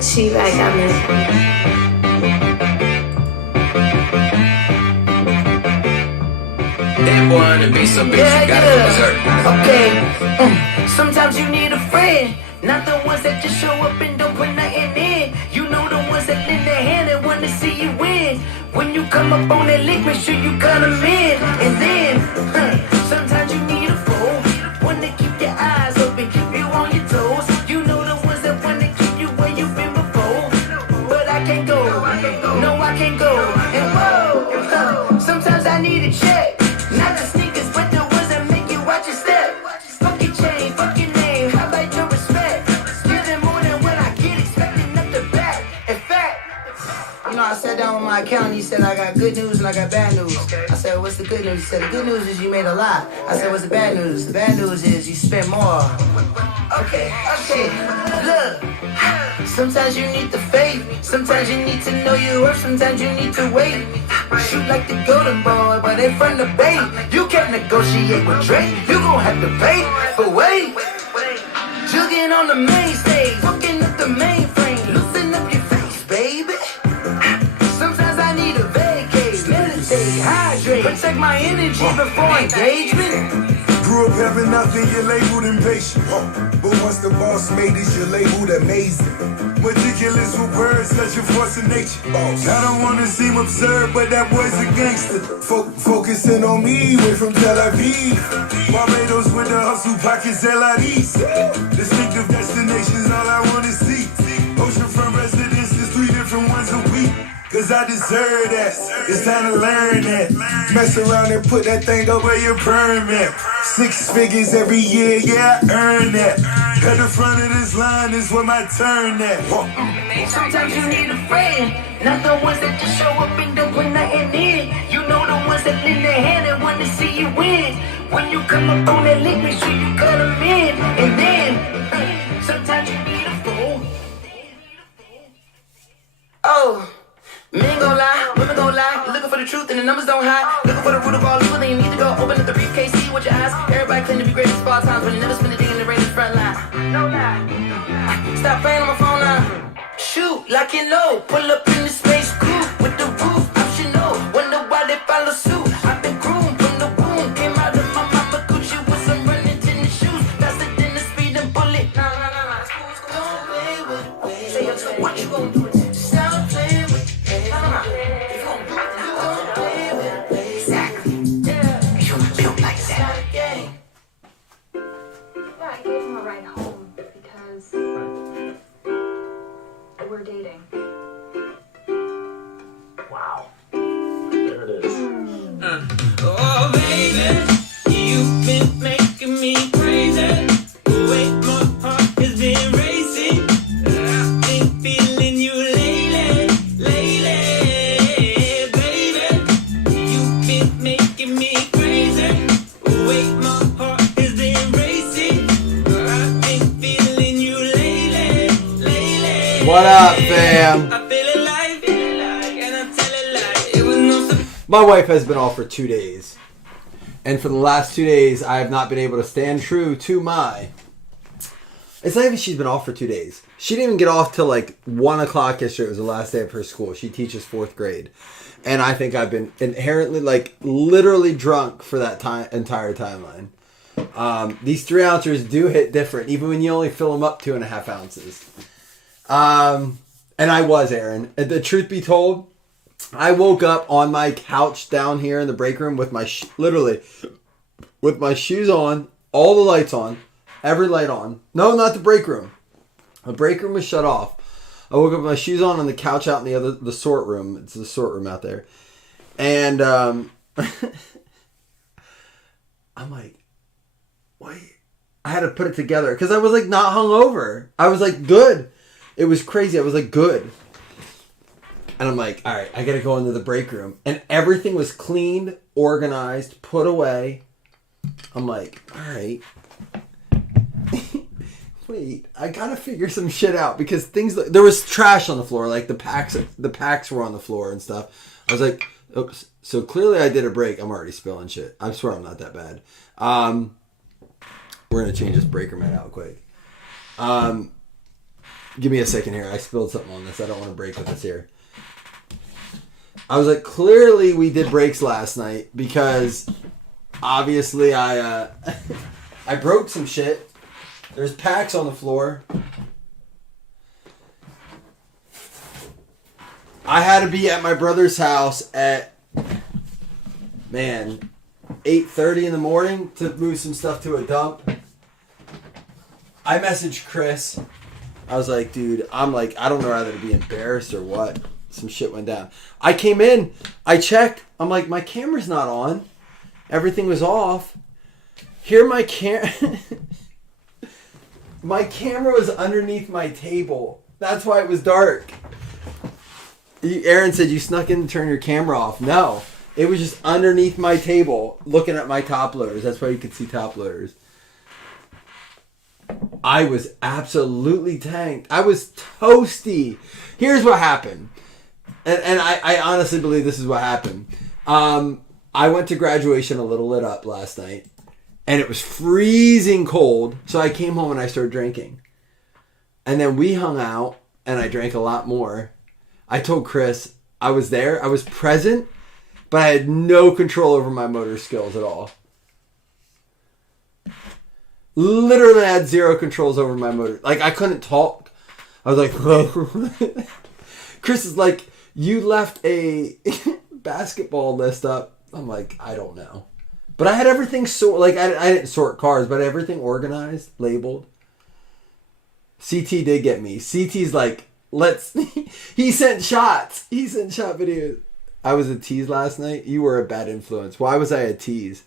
She like I'm in. That boy on the beat so big, you gotta go berserk. Okay, sometimes you need a friend, not the ones that just show up and don't put nothing in. You know the ones that lend their hand and wanna see you win. When you come up on that lick, make sure you cut them in. And then, sometimes you need a fool, one to keep your eyes open, keep you on your toes. You know the ones that wanna keep you where you've been before. But I can't go, no I can't go. And whoa, sometimes I need a check. Not the sneakers, but the ones that make you watch your step. Fuck your chain, fuck your name, how about your respect? Give them more than what I get, expecting up the back. In fact, you know, I sat down with my accountant, he said I got good news and I got bad news. I said, what's the good news? He said, the good news is you made a lot. I said, what's the bad news? The bad news is you spent more. Okay, look. Sometimes you need the faith, sometimes you need to know your worth, sometimes you need to wait. Shoot like the golden boy, but they from the bay. You can't negotiate with Drake, you gon' have to pay. But wait, jugging on the main stage, fucking up the mainframe, loosen up your face, baby. Sometimes I need a vacate, meditate, hydrate, protect my energy before engagement. Grew up having nothing, you're labeled impatient. But once the boss made it, you're labeled amazing. Meticulous with words, such a force of nature. I don't wanna seem absurd, but that boy's a gangster. Focusing on me, way from Tel Aviv. Barbados with the hustle pockets, LIDs. Distinctive destinations, all I wanna see. Oceanfront residences, 3 different ones a week. Cause I deserve that, it's time to learn that. Mess around and put that thing over your permit. 6 figures every year, yeah, I earn that. Cut the front of this line is where my turn at. Sometimes you need a friend, not the ones that just show up and don't put nothing in. You know the ones that lend their hand and wanna see you win. When you come up on that lick, make sure you cut them in. And then, sometimes you need a fool. Oh. Men gon' lie, women gon' lie. You're looking for the truth and the numbers don't hide. Looking for the root of all evil, then you need to go open up the briefcase, see with your eyes. Everybody claim to be greatest of all times, but you never spend a day in the rain in the front line. No lie. Stop playing on my phone line. Shoot like you know. Pull up in the space coupe with the roof optional. Wonder why they follow suit. I've been groomed from the womb. Came out of my mama Gucci with some running tennis shoes. Faster than the speeding bullet. Nah. Don't play with me. What you gon' do? Stop playing with me. I gave him a ride home because we're dating. Wow. There it is. Oh, baby, you've been making me crazy. Wait, my heart has been racing. I've been feeling you lately. Baby, you've been making me crazy. Wait, my heart has been racing. I've been feeling you lately. What up, fam? I feel it like, and I tell it like it was no surprise. My wife has been off for 2 days. And for the last 2 days, I have not been able to stand true to my... It's not even she's been off for 2 days. She didn't even get off till like 1 o'clock yesterday. It was the last day of her school. She teaches 4th grade. And I think I've been inherently, like, literally drunk for that entire timeline. These 3 ounces do hit different, even when you only fill them up 2.5 ounces. And I was, Aaron. The truth be told, I woke up on my couch down here in the break room with my, literally, with my shoes on, all the lights on, every light on. No, not the break room. The break room was shut off. I woke up with my shoes on the couch out in the sort room. It's the sort room out there. And, I'm like, wait. I had to put it together because I was like not hungover. I was like good. It was crazy. I was like good. And I'm like, all right, I got to go into the break room. And everything was cleaned, organized, put away. I'm like, all right. Wait, I got to figure some shit out because there was trash on the floor. Like the packs were on the floor and stuff. I was like, oops. So clearly I did a break. I'm already spilling shit. I swear I'm not that bad. We're going to change this breaker mat out quick. Give me a second here. I spilled something on this. I don't want to break with this here. I was like, clearly we did breaks last night because obviously I I broke some shit. There's packs on the floor. I had to be at my brother's house at 8:30 in the morning to move some stuff to a dump. I messaged Chris. I was like, dude, I don't know whether to be embarrassed or what. Some shit went down. I came in, I checked. I'm like, my camera's not on. Everything was off. Here my my camera was underneath my table. That's why it was dark. Aaron said you snuck in to turn your camera off. No. It was just underneath my table looking at my top loaders. That's why you could see top loaders. I was absolutely tanked. I was toasty. Here's what happened. And I honestly believe this is what happened. I went to graduation a little lit up last night. And it was freezing cold. So I came home and I started drinking. And then we hung out. And I drank a lot more. I told Chris I was there. I was present. But I had no control over my motor skills at all. Literally had zero controls over my motor. Like, I couldn't talk. I was like, whoa. Chris is like, you left a basketball list up. I'm like, I don't know. But I had everything I didn't sort cars, but everything organized, labeled. CT did get me. CT's like, he sent shots. He sent shot videos. I was a tease last night. You were a bad influence. Why was I a tease?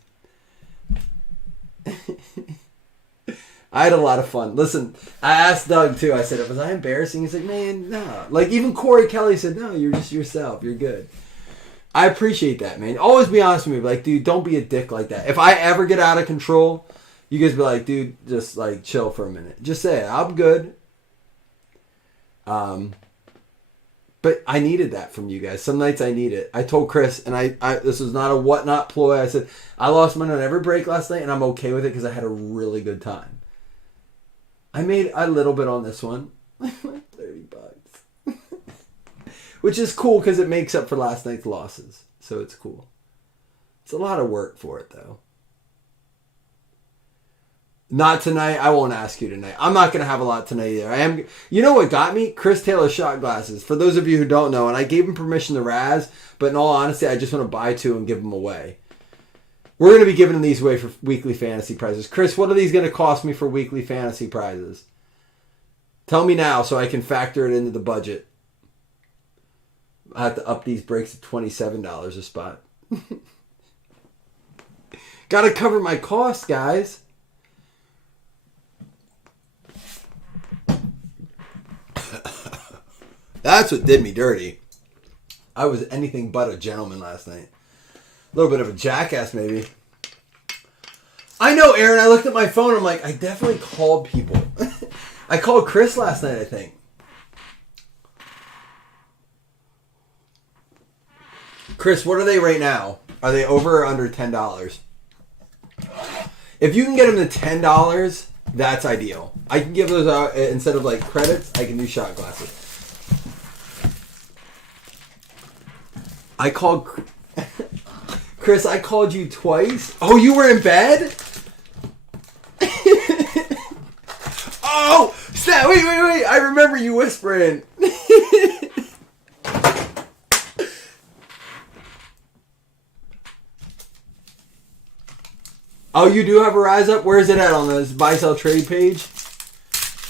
I had a lot of fun. Listen, I asked Doug too. I said, was I embarrassing? He's like, man, no. Like even Corey Kelly said, no, you're just yourself. You're good. I appreciate that, man. Always be honest with me. Like, dude, don't be a dick like that. If I ever get out of control, you guys be like, dude, just like chill for a minute. Just say it. I'm good. But I needed that from you guys. Some nights I need it. I told Chris, and I this was not a whatnot ploy. I said, I lost money on every break last night, and I'm okay with it because I had a really good time. I made a little bit on this one. Like $30. Which is cool because it makes up for last night's losses. So it's cool. It's a lot of work for it, though. Not tonight. I won't ask you tonight. I'm not going to have a lot tonight either. You know what got me? Chris Taylor shot glasses. For those of you who don't know, and I gave him permission to razz, but in all honesty, I just want to buy 2 and give them away. We're going to be giving these away for weekly fantasy prizes. Chris, what are these going to cost me for weekly fantasy prizes? Tell me now so I can factor it into the budget. I have to up these breaks to $27 a spot. Got to cover my costs, guys. That's what did me dirty. I was anything but a gentleman last night. A little bit of a jackass, maybe. I know, Aaron. I looked at my phone. I'm like, I definitely called people. I called Chris last night, I think. Chris, what are they right now? Are they over or under $10? If you can get them to $10, that's ideal. I can give those out instead of like credits. I can do shot glasses. I called Chris. I called you twice. Oh, you were in bed? Oh, snap! Wait! I remember you whispering. Oh, you do have a rise up? Where is it at on this buy sell trade page?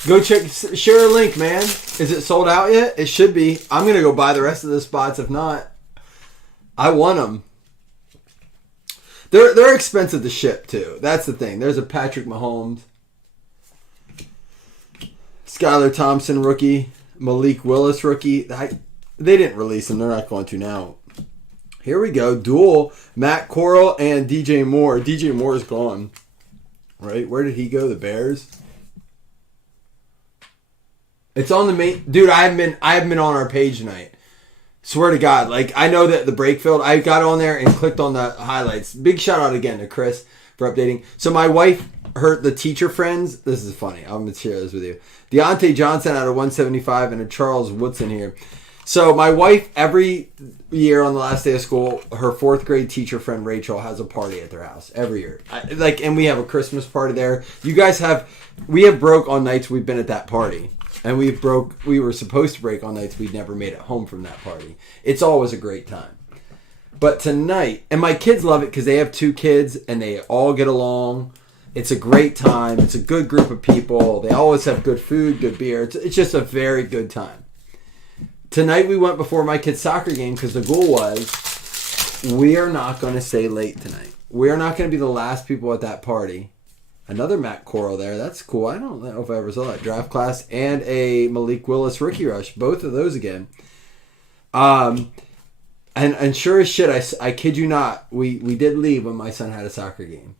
Go check. Share a link, man. Is it sold out yet? It should be. I'm gonna go buy the rest of the spots. If not, I want them. They're expensive to ship too. That's the thing. There's a Patrick Mahomes, Skylar Thompson rookie, Malik Willis rookie. They didn't release them. They're not going to now. Here we go. Duel. Matt Corral and DJ Moore. DJ Moore is gone. Right? Where did he go? The Bears? It's on the main... Dude, I haven't been on our page tonight. Swear to God. Like, I know that the break field... I got on there and clicked on the highlights. Big shout out again to Chris for updating. So my wife the teacher friends. This is funny. I'm gonna share this with you. Deontay Johnson out of 175 and a Charles Woodson here. So my wife, every year on the last day of school, her 4th grade teacher friend Rachel has a party at their house every year. And we have a Christmas party there. You guys we have broke on nights we've been at that party, and we were supposed to break on nights we'd never made it home from that party. It's always a great time. But tonight, and my kids love it because they have 2 kids and they all get along. It's a great time. It's a good group of people. They always have good food, good beer. It's just a very good time. Tonight we went before my kid's soccer game because the goal was we are not going to stay late tonight. We are not going to be the last people at that party. Another Matt Corral there. That's cool. I don't know if I ever saw that. Draft class and a Malik Willis rookie rush. Both of those again. And sure as shit, I kid you not, we did leave when my son had a soccer game.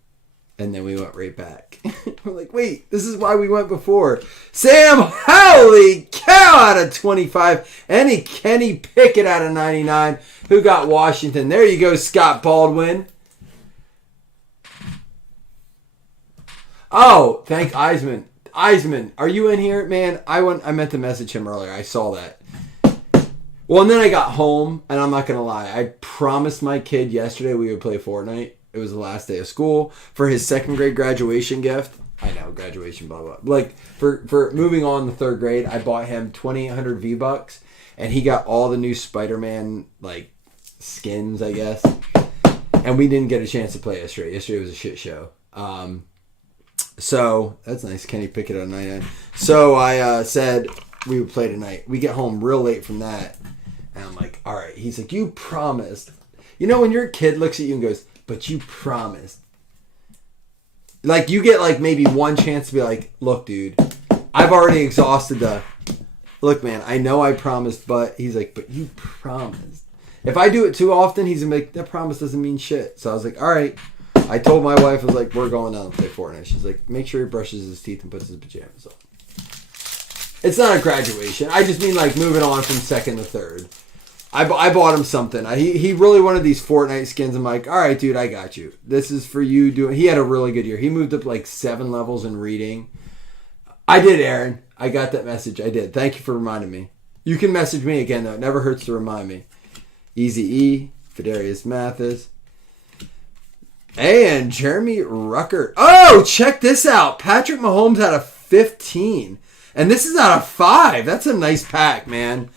And then we went right back. We're like, wait, this is why we went before. Sam, holy cow, out of 25. And Kenny Pickett out of 99. Who got Washington? There you go, Scott Baldwin. Oh, thank Eisman. Eisman, are you in here? Man, I meant to message him earlier. I saw that. Well, and then I got home, and I'm not going to lie. I promised my kid yesterday we would play Fortnite. It was the last day of school for his 2nd grade graduation gift. I know, graduation, blah, blah. Like, for moving on to 3rd grade, I bought him 2,800 V-Bucks, and he got all the new Spider-Man, like, skins, I guess. And we didn't get a chance to play yesterday. Yesterday was a shit show. So, that's nice. Kenny Pickett on 99. So, I said we would play tonight. We get home real late from that. And I'm like, all right. He's like, you promised. You know, when your kid looks at you and goes, but you promised. Like, you get, like, maybe one chance to be like, look, dude, I've already exhausted look, man, I know I promised, but he's like, but you promised. If I do it too often, he's going to be like, that promise doesn't mean shit. So I was like, all right. I told my wife, I was like, we're going down to play Fortnite. She's like, make sure he brushes his teeth and puts his pajamas on. It's not a graduation. I just mean, like, moving on from 2nd to 3rd. I bought him something. He really wanted these Fortnite skins. I'm like, all right, dude, I got you. This is for you. He had a really good year. He moved up like 7 levels in reading. I did, Aaron. I got that message. I did. Thank you for reminding me. You can message me again, though. It never hurts to remind me. Easy-E, Fidarius Mathis, and Jeremy Ruckert. Oh, check this out. Patrick Mahomes out of 15. And this is out of 5. That's a nice pack, man.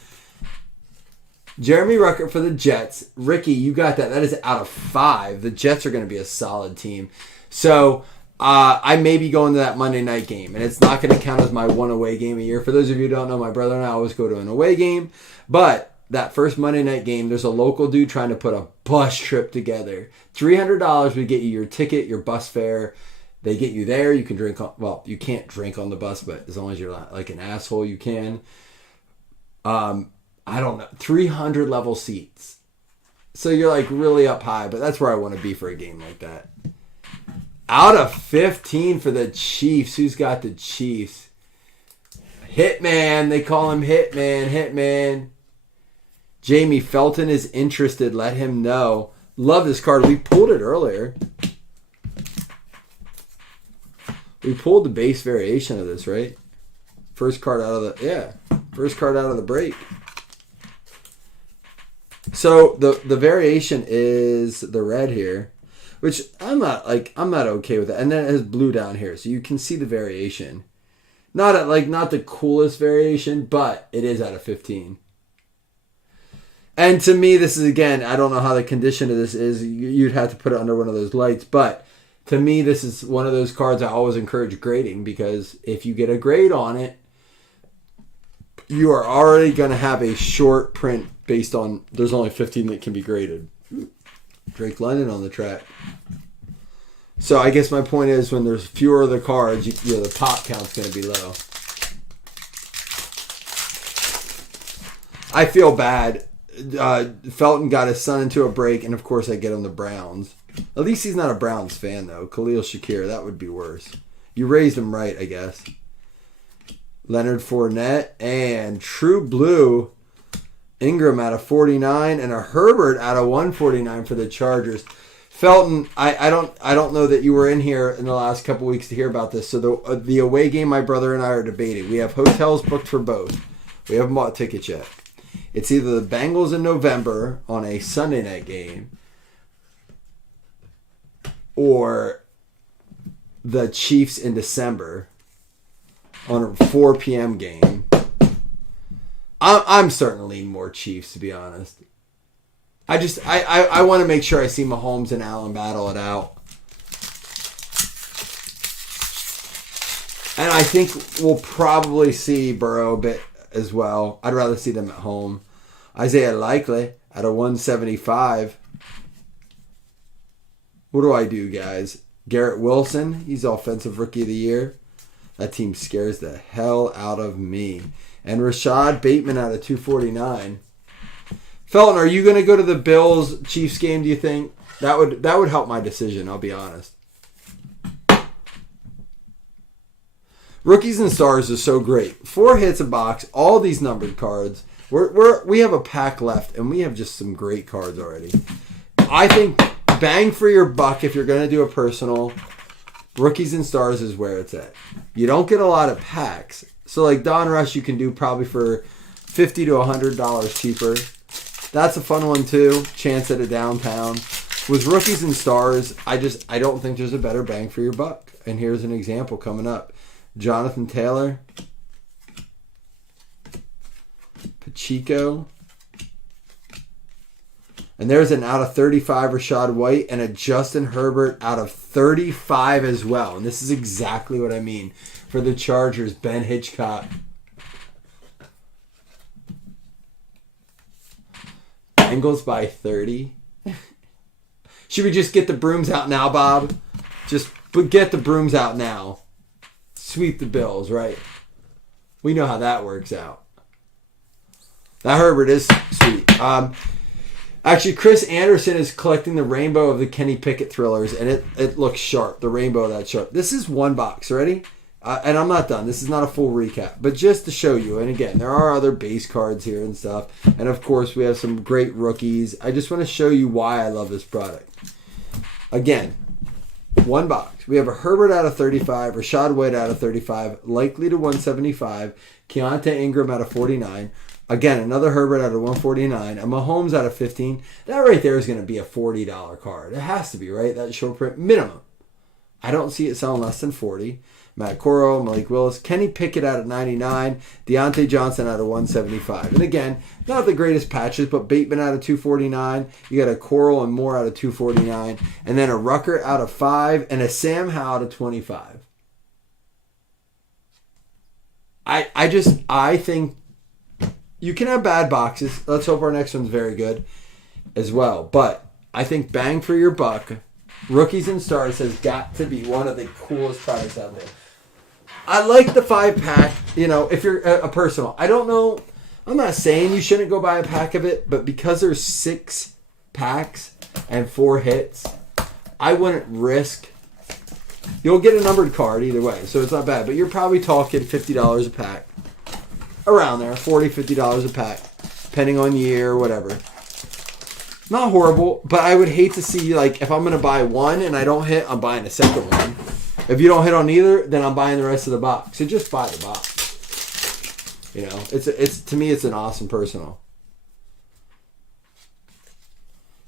Jeremy Ruckert for the Jets. Ricky, you got that. That is out of 5. The Jets are going to be a solid team. So I may be going to that Monday night game, and it's not going to count as my one away game a year. For those of you who don't know, my brother and I always go to an away game. But that first Monday night game, there's a local dude trying to put a bus trip together. $300 would get you your ticket, your bus fare. They get you there. You can drink well, you can't drink on the bus, but as long as you're not like an asshole, you can. I don't know, 300 level seats. So you're like really up high, but that's where I want to be for a game like that. Out of 15 for the Chiefs. Who's got the Chiefs? Hitman. They call him Hitman. Hitman. Jamie Felton is interested. Let him know. Love this card. We pulled it earlier. We pulled the base variation of this, right? First card out of the break. So the variation is the red here, which I'm not okay with that. And then it has blue down here, so you can see the variation. Not the coolest variation, but it is out of 15. And to me, this is, again, I don't know how the condition of this is. You'd have to put it under one of those lights, but to me, this is one of those cards I always encourage grading, because if you get a grade on it, you are already going to have a short print based on, there's only 15 that can be graded. Drake London on the track. So I guess my point is, when there's fewer of the cards, the pop count's going to be low. I feel bad. Felton got his son into a break, and of course I get him the Browns. At least he's not a Browns fan, though. Khalil Shakir, that would be worse. You raised him right, I guess. Leonard Fournette and True Blue. Ingram out of 49 and a Herbert out of 149 for the Chargers. Felton, I don't know that you were in here in the last couple weeks to hear about this. So the away game my brother and I are debating. We have hotels booked for both. We haven't bought tickets yet. It's either the Bengals in November on a Sunday night game or the Chiefs in December on a 4 p.m. game. I'm starting to lean more Chiefs, to be honest. I want to make sure I see Mahomes and Allen battle it out. And I think we'll probably see Burrow a bit as well. I'd rather see them at home. Isaiah Likely at a 175. What do I do, guys? Garrett Wilson, he's Offensive Rookie of the Year. That team scares the hell out of me. And Rashad Bateman out of 249. Felton, are you going to go to the Bills-Chiefs game, do you think? That would help my decision, I'll be honest. Rookies and Stars is so great. 4 hits a box, all these numbered cards. We have a pack left, and we have just some great cards already. I think bang for your buck if you're going to do a personal. Rookies and Stars is where it's at. You don't get a lot of packs. So like Don Rush you can do probably for $50 to $100 cheaper. That's a fun one too. Chance at a downtown. With Rookies and Stars, I don't think there's a better bang for your buck. And here's an example coming up. Jonathan Taylor. Pacheco. And there's an out of 35 Rashad White and a Justin Herbert out of 35 as well. And this is exactly what I mean. For the Chargers, Ben Hitchcock. Bengals by 30. Should we just get the brooms out now, Bob? Just get the brooms out now. Sweep the Bills, right? We know how that works out. That Herbert is sweet. Actually, Chris Anderson is collecting the rainbow of the Kenny Pickett thrillers, and it looks sharp. The rainbow of that sharp. This is one box. Ready? And I'm not done. This is not a full recap, but just to show you. And again, there are other base cards here and stuff. And of course, we have some great rookies. I just want to show you why I love this product. Again, one box. We have a Herbert out of 35, Rashad White out of 35, Likely to 175, Keontae Ingram out of 49. Again, another Herbert out of 149, a Mahomes out of 15. That right there is going to be a $40 card. It has to be, right? That short print minimum. I don't see it selling less than 40. Matt Corral, Malik Willis, Kenny Pickett out of 99, Deontay Johnson out of 175. And again, not the greatest patches, but Bateman out of 249. You got a Corral and Moore out of 249. And then a Rucker out of 5 and a Sam Howell out of 25. I think you can have bad boxes. Let's hope our next one's very good as well. But I think bang for your buck, Rookies and Stars has got to be one of the coolest products out there. I like the 5-pack, if you're a personal. I don't know. I'm not saying you shouldn't go buy a pack of it, but because there's 6 packs and 4 hits, I wouldn't risk. You'll get a numbered card either way, so it's not bad. But you're probably talking $50 a pack. Around there, $40, $50 a pack, depending on year or whatever. Not horrible, but I would hate to see, if I'm going to buy one and I don't hit, I'm buying a second one. If you don't hit on either, then I'm buying the rest of the box. So just buy the box. It's to me, it's an awesome personal.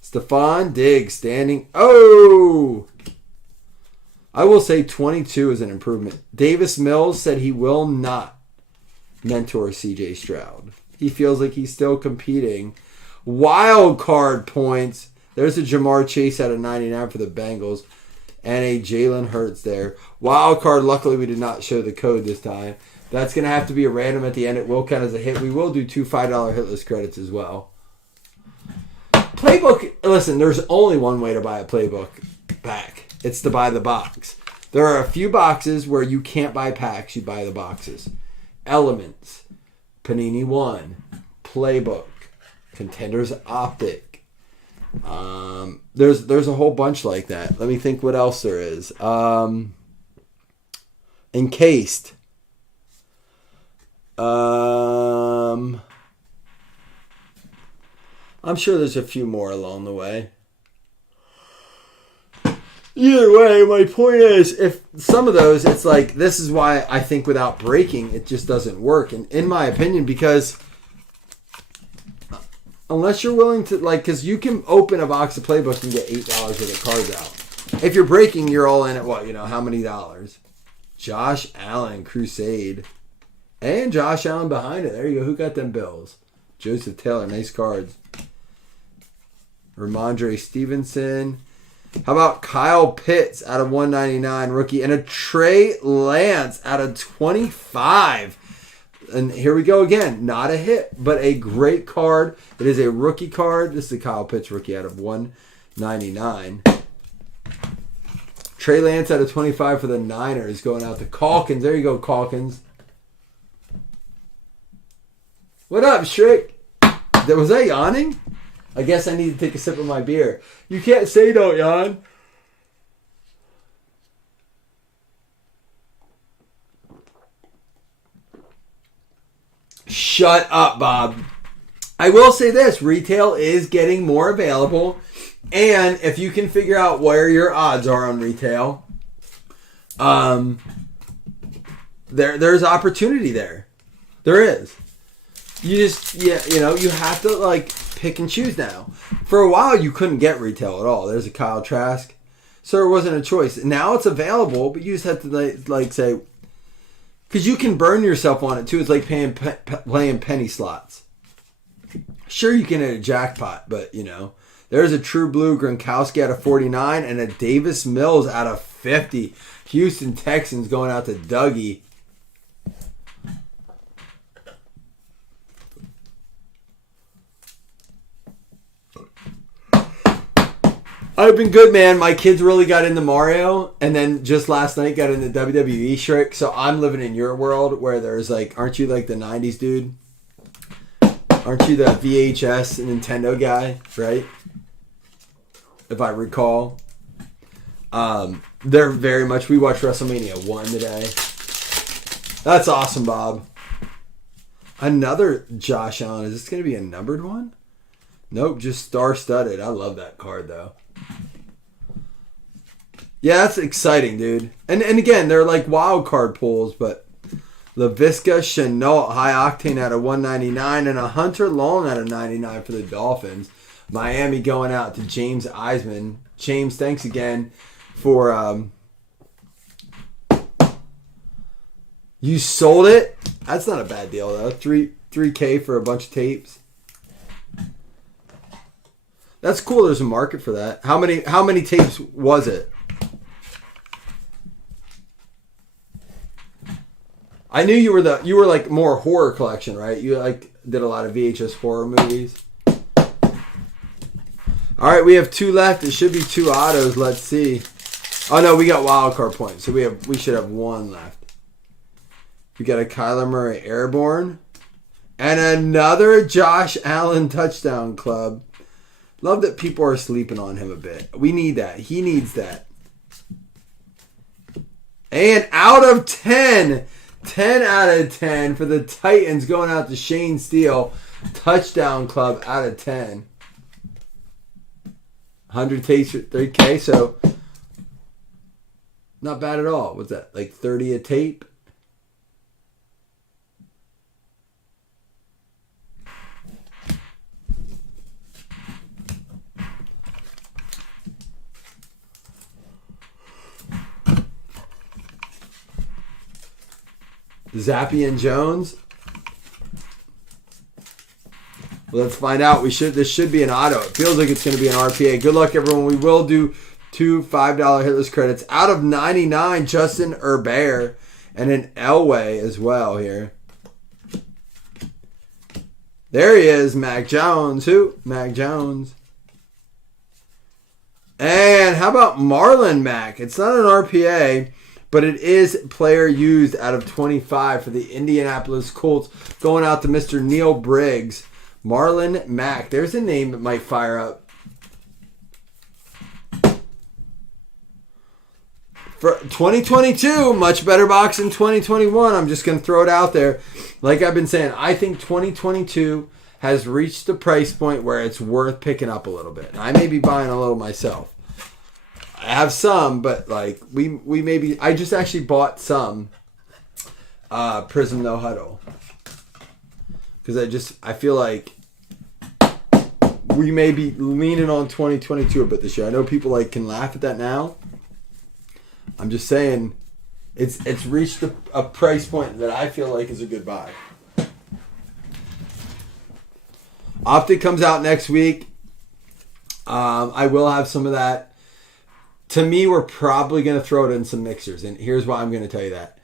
Stephon Diggs standing. Oh! I will say 22 is an improvement. Davis Mills said he will not mentor CJ Stroud. He feels like he's still competing. Wild card points. There's a Jamar Chase out of 99 for the Bengals. And a Jalen Hurts there. Wild card, luckily we did not show the code this time. That's going to have to be a random at the end. It will count as a hit. We will do 2 $5 hitless credits as well. Playbook, listen, there's only one way to buy a playbook pack. It's to buy the box. There are a few boxes where you can't buy packs. You buy the boxes. Elements. Panini 1. Playbook. Contenders Optic. There's a whole bunch like that. Let me think what else there is. Encased. I'm sure there's a few more along the way. Either way, my point is, if some of those, it's like, this is why I think without breaking, it just doesn't work. And in my opinion, because unless you're willing to, like, because you can open a box of playbooks and get $8 worth of cards out. If you're breaking, you're all in at what, how many dollars? Josh Allen, Crusade. And Josh Allen behind it. There you go. Who got them bills? Joseph Taylor, nice cards. Ramondre Stevenson. How about Kyle Pitts out of 199 rookie and a Trey Lance out of 25. And here we go again. Not a hit, but a great card. It is a rookie card. This is a Kyle Pitts rookie out of 199. Trey Lance out of 25 for the Niners going out to Calkins. There you go, Calkins. What up, Strick? Was I yawning? I guess I need to take a sip of my beer. You can't say don't yawn. Shut up, Bob. I will say this. Retail is getting more available. And if you can figure out where your odds are on retail, there's opportunity there. There is. You just, you have to, like, pick and choose now. For a while, you couldn't get retail at all. There's a Kyle Trask. So it wasn't a choice. Now it's available, but you just have to, like say, because you can burn yourself on it, too. It's like playing penny slots. Sure, you can hit a jackpot, but, there's a True Blue Gronkowski out of 49 and a Davis Mills out of 50. Houston Texans going out to Dougie. I've been good, man. My kids really got into Mario, and then just last night got into WWE Shrek. So I'm living in your world where there's like, aren't you like the 90s dude? Aren't you the VHS Nintendo guy, right? If I recall. They're very much, we watched WrestleMania 1 today. That's awesome, Bob. Another Josh Allen. Is this going to be a numbered one? Nope, just star-studded. I love that card, though. Yeah, that's exciting, dude. And again, they're like wild card pools, but LaVisca Chenault, high octane out of 199, and a Hunter Long out of 99 for the Dolphins. Miami going out to James Eisman. James, thanks again for you sold it. That's not a bad deal though. $3K for a bunch of tapes. That's cool. There's a market for that. How many tapes was it? I knew you were like more horror collection, right? You like did a lot of VHS horror movies. All right, we have 2 left. It should be 2 autos. Let's see. Oh no, we got wild card points, so we should have 1 left. We got a Kyler Murray Airborne and another Josh Allen touchdown club. Love that people are sleeping on him a bit. We need that. He needs that. And out of 10. 10 out of 10 for the Titans going out to Shane Steele. Touchdown club out of 10. 100 takes for 3K, so not bad at all. What's that, like 30 a tape? Zappy and Jones. Let's find out. This should be an auto. It feels like it's going to be an RPA. Good luck, everyone. We will do 2 $5 hitless credits. Out of 99, Justin Herbert and an Elway as well here. There he is, Mac Jones. Who? Mac Jones. And how about Marlon Mack? It's not an RPA, but it is player used out of 25 for the Indianapolis Colts. Going out to Mr. Neil Briggs. Marlon Mack. There's a name that might fire up. For 2022, much better box than 2021. I'm just going to throw it out there. Like I've been saying, I think 2022 has reached the price point where it's worth picking up a little bit. I may be buying a little myself. have some, but like we maybe I just actually bought some Prism No Huddle because I feel like we may be leaning on 2022 a bit this year. I know people like can laugh at that now. I'm just saying it's reached a price point that I feel like is a good buy. Optic comes out next week. I will have some of that. To me, we're probably going to throw it in some mixers, and here's why I'm going to tell you that.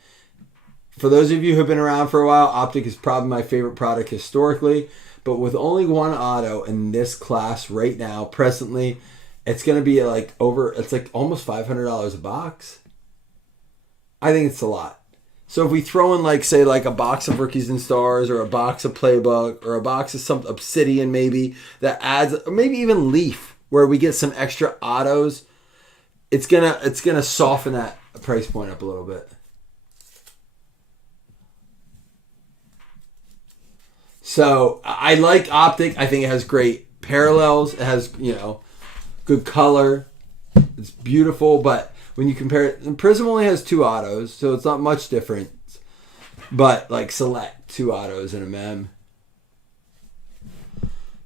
For those of you who have been around for a while, Optic is probably my favorite product historically, but with only one auto in this class right now, presently, it's going to be it's like almost $500 a box. I think it's a lot. So if we throw in like a box of Rookies and Stars or a box of Playbook or a box of some Obsidian maybe that adds, or maybe even Leaf where we get some extra autos, it's gonna soften that price point up a little bit. So I like Optic. I think it has great parallels. It has, good color. It's beautiful, but when you compare it, Prism only has 2 autos, so it's not much different. But like Select 2 autos in a mem.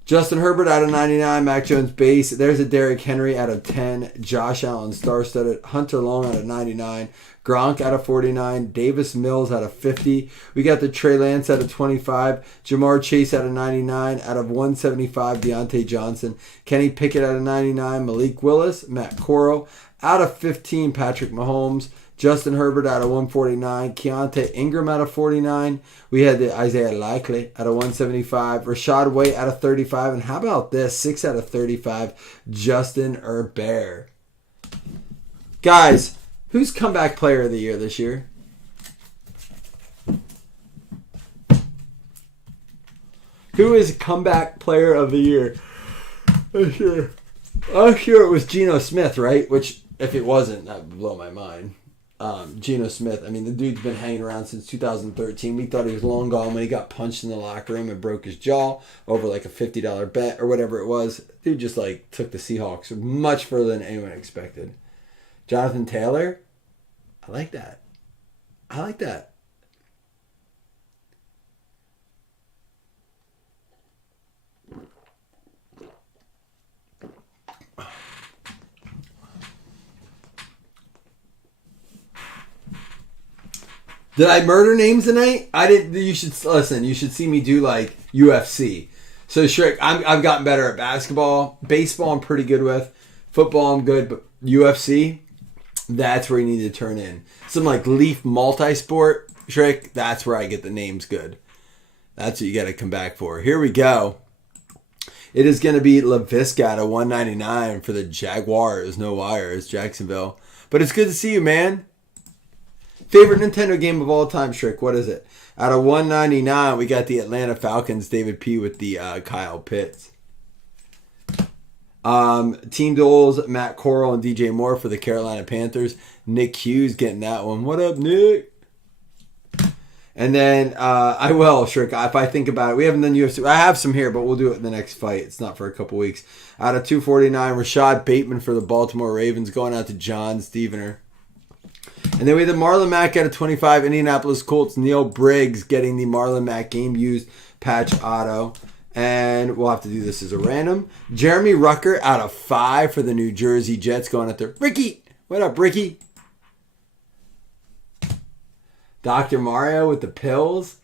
Justin Herbert out of 99, Mac Jones base. There's a Derrick Henry out of 10, Josh Allen star-studded, Hunter Long out of 99, Gronk out of 49, Davis Mills out of 50. We got the Trey Lance out of 25, Jamar Chase out of 99, out of 175, Deontay Johnson, Kenny Pickett out of 99, Malik Willis, Matt Corral, out of 15, Patrick Mahomes, Justin Herbert out of 149, Keontae Ingram out of 49. We had the Isaiah Likely out of 175, Rashad White out of 35, and how about this, 6 out of 35, Justin Herbert. Guys, who's comeback player of the year this year? Who is comeback player of the year this year? Last year it was Geno Smith, right? Which, if it wasn't, that would blow my mind. Geno Smith, I mean, the dude's been hanging around since 2013. We thought he was long gone when he got punched in the locker room and broke his jaw over like a $50 bet or whatever it was. Dude just like took the Seahawks much further than anyone expected. Jonathan Taylor, I like that. I like that. Did I murder names tonight? I didn't. You should listen. You should see me do like UFC. So Shriek, I've gotten better at basketball. Baseball, I'm pretty good with. Football, I'm good. But UFC, that's where you need to turn in. Some like Leaf multi-sport, Shriek, that's where I get the names good. That's what you got to come back for. Here we go. It is going to be Laviska at a 199 for the Jaguars. No wires, Jacksonville. But it's good to see you, man. Favorite Nintendo game of all time, Shriek, what is it? Out of 199, we got the Atlanta Falcons, David P. with the Kyle Pitts. Team duels, Matt Corral and DJ Moore for the Carolina Panthers. Nick Hughes getting that one. What up, Nick? And then I will, Shriek, if I think about it. We haven't done UFC. I have some here, but we'll do it in the next fight. It's not for a couple weeks. Out of 249, Rashad Bateman for the Baltimore Ravens going out to John Stevener. And then we had the Marlon Mack out of 25, Indianapolis Colts, Neil Briggs getting the Marlon Mack game used patch auto. And we'll have to do this as a random. Jeremy Rucker out of 5 for the New Jersey Jets going out there. Ricky! What up, Ricky? Dr. Mario with the pills.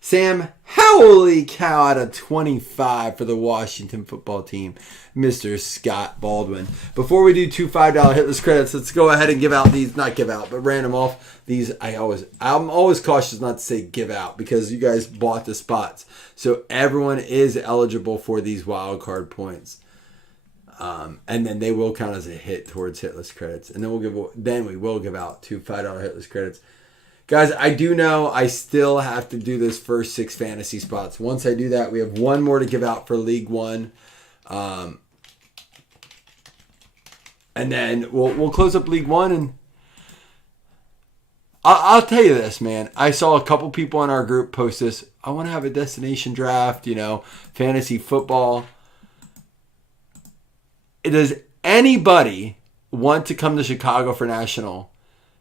Sam, holy cow, out of 25 for the Washington football team, Mr. Scott Baldwin. Before we do 2 $5 hitless credits, let's go ahead and give out these, not give out, but random off these. I'm always cautious not to say give out because you guys bought the spots. So everyone is eligible for these wild card points. And then they will count as a hit towards hitless credits. And then we will give out 2 $5 hitless credits. Guys, I do know I still have to do this first 6 fantasy spots. Once I do that, we have one more to give out for League One. And then we'll close up League One. And I'll tell you this, man. I saw a couple people in our group post this. I want to have a destination draft, fantasy football. Does anybody want to come to Chicago for National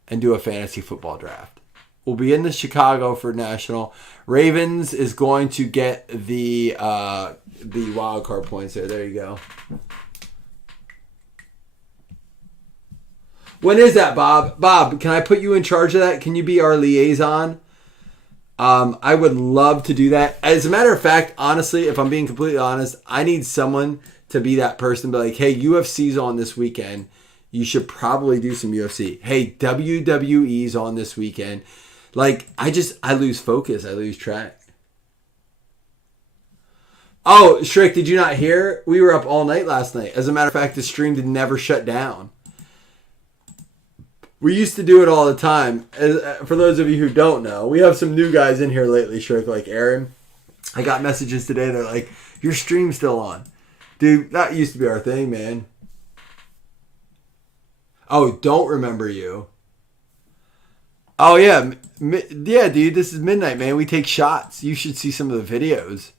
and do a fantasy football draft. We'll be in the Chicago for National. Ravens is going to get the wild card points there. There you go. When is that, Bob? Bob, can I put you in charge of that? Can you be our liaison? I would love to do that. As a matter of fact, honestly, if I'm being completely honest, I need someone to be that person. Be like, hey, UFC's on this weekend. You should probably do some UFC. Hey, WWE's on this weekend. Like, I lose focus. I lose track. Oh, Shriek, did you not hear? We were up all night last night. As a matter of fact, the stream did never shut down. We used to do it all the time. For those of you who don't know, we have some new guys in here lately, Shriek, like Aaron. I got messages today. They're like, your stream's still on. Dude, that used to be our thing, man. Oh, don't remember you. Oh, yeah. Yeah, dude, this is midnight, man. We take shots. You should see some of the videos.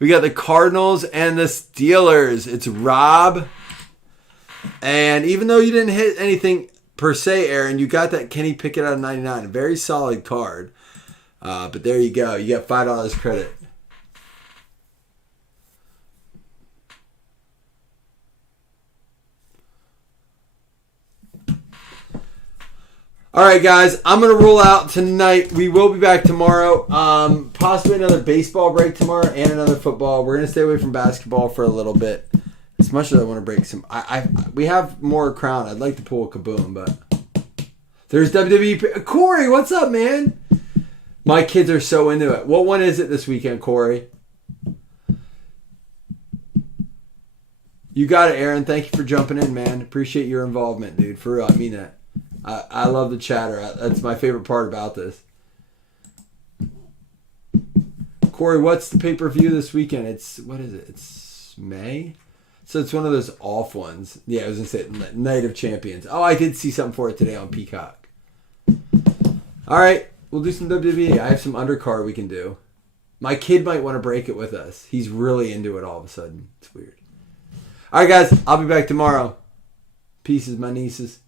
We got the Cardinals and the Steelers. It's Rob. And even though you didn't hit anything per se, Aaron, you got that Kenny Pickett out of 99. A very solid card. But there you go. You got $5 credit. All right, guys, I'm going to roll out tonight. We will be back tomorrow. Possibly another baseball break tomorrow and another football. We're going to stay away from basketball for a little bit. As much as I want to break some... we have more Crown. I'd like to pull a Kaboom, but... There's WWE... Corey, what's up, man? My kids are so into it. What one is it this weekend, Corey? You got it, Aaron. Thank you for jumping in, man. Appreciate your involvement, dude. For real, I mean that. I love the chatter. That's my favorite part about this. Corey, what's the pay-per-view this weekend? What is it? It's May? So it's one of those off ones. Yeah, I was going to say Night of Champions. Oh, I did see something for it today on Peacock. All right, we'll do some WWE. I have some undercard we can do. My kid might want to break it with us. He's really into it all of a sudden. It's weird. All right, guys, I'll be back tomorrow. Pieces, my nieces.